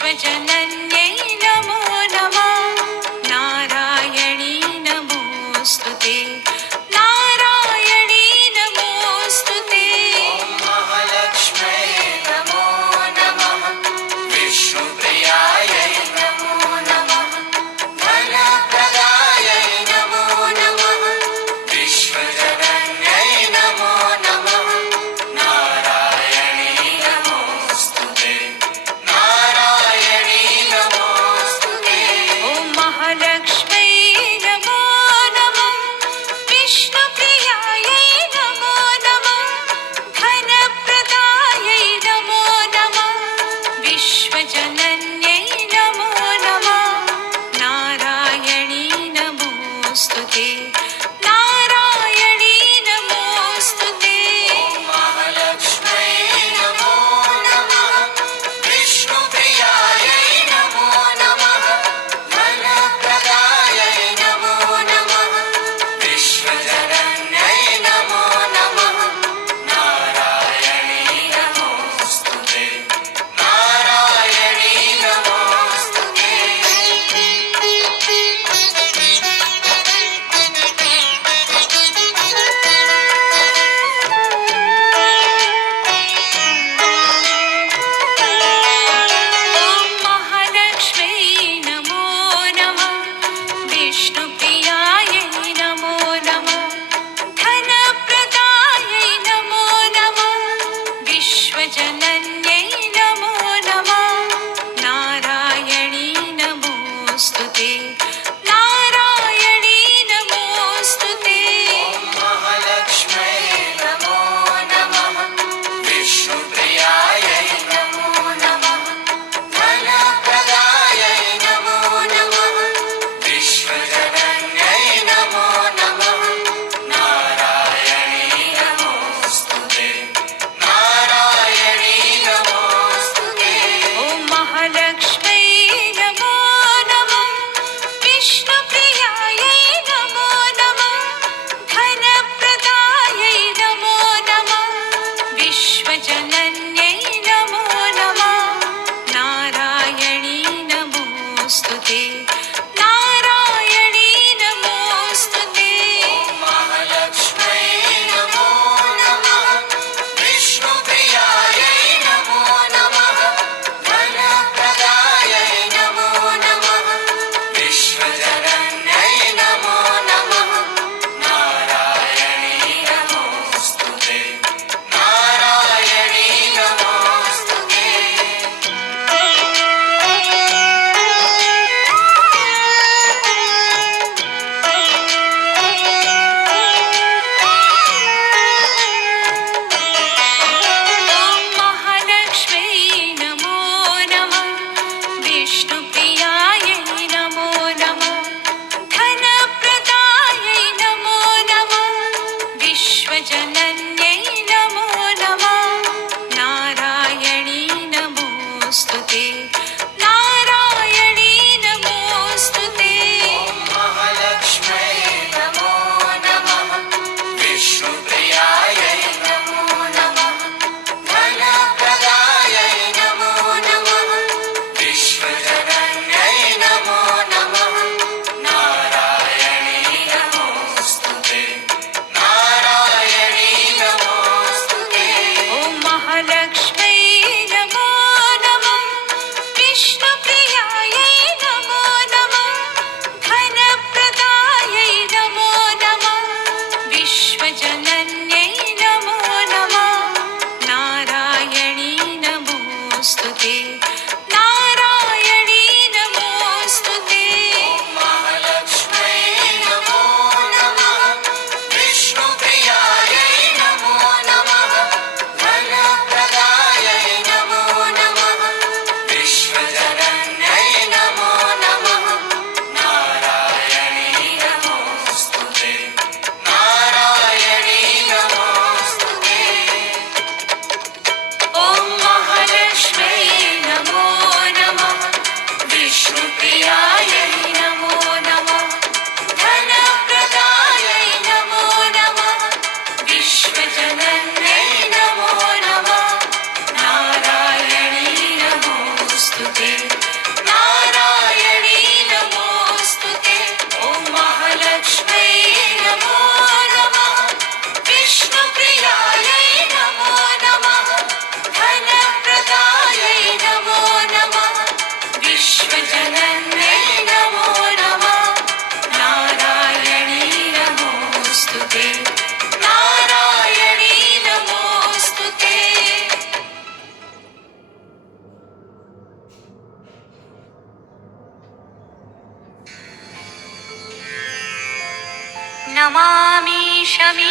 विश्वजनन्यै नमो नमः नारायणी नमोऽस्तु ते नारायणी नमोऽस्तु ते महालक्ष्म्यै नमो नमः विष्णुप्रियायै नमो नमः धनप्रदायै नमो नमः विश्वजनन्यै नमो नमः नारायणी नमोऽस्तु ते नारायणी नमोऽस्तु ते ॐ महालक्ष्म्यै नमो नमः विष्णुप्रियायै नमो नमः धनप्रदायै नमो नमः विश्वजनन्यै नमो नमः नारायणी नमोऽस्तु ते नारायणी नमोऽस्तु ते महालक्ष्म्यै नमो नमः विष्णुप्रियायै नमो नमः धनप्रदायै नमो नमः विश्वजनन्यै नमो नमः नारायणी नमोऽस्तु ते नारायणी नमोऽस्तु ते ॐ महालक्ष्म्यै नमो नमः विष्णुप्रियायै नमो नमः धनप्रदायै नमो नमः विश्वजनन्यै नमो नमः नारायणी नमोऽस्तु ते नारायणी नमोऽस्तु ते महालक्ष्म्यै नमो नमः विष्णुप्रियायै नमो नमः धनप्रदायै नमो नमः विश्वजनन्यै नमो नमः नारायणी नमोऽस्तु ते नारायणी नमोऽस्तु ते ॐ महालक्ष्म्यै नमो नमः विष्णुप्रियायै नमो नमः धनप्रदायै नमो नमः विश्वजनन्यै नमो नमः नारायणी नमोऽस्तु ते नारायणी नमोऽस्तु ते महालक्ष्म्यै नमो नमः विष्णुप्रियायै नमो नमः धनप्रदायै नमो नमः विश्वजनन्यै नमो नमः नारायणी नमोऽस्तु ते नारायणी नमोऽस्तु ते ॐ महालक्ष्म्यै नमो नमः विष्णुप्रियायै नमो नमः धनप्रदायै नमो नमः विश्वजनन्यै नमो नमः नारायणी नमोऽस्तु ते नारायणी नमोऽस्तु ते महालक्ष्म्यै नमो नमः विष्णुप्रियायै नमो नमः धनप्रदायै नमो नमः विश्वजनन्यै नमो नमः नारायणी नमोऽस्तु ते नारायणी नमोऽस्तु ते ॐ महालक्ष्म्यै नमो नमः नमामि शमी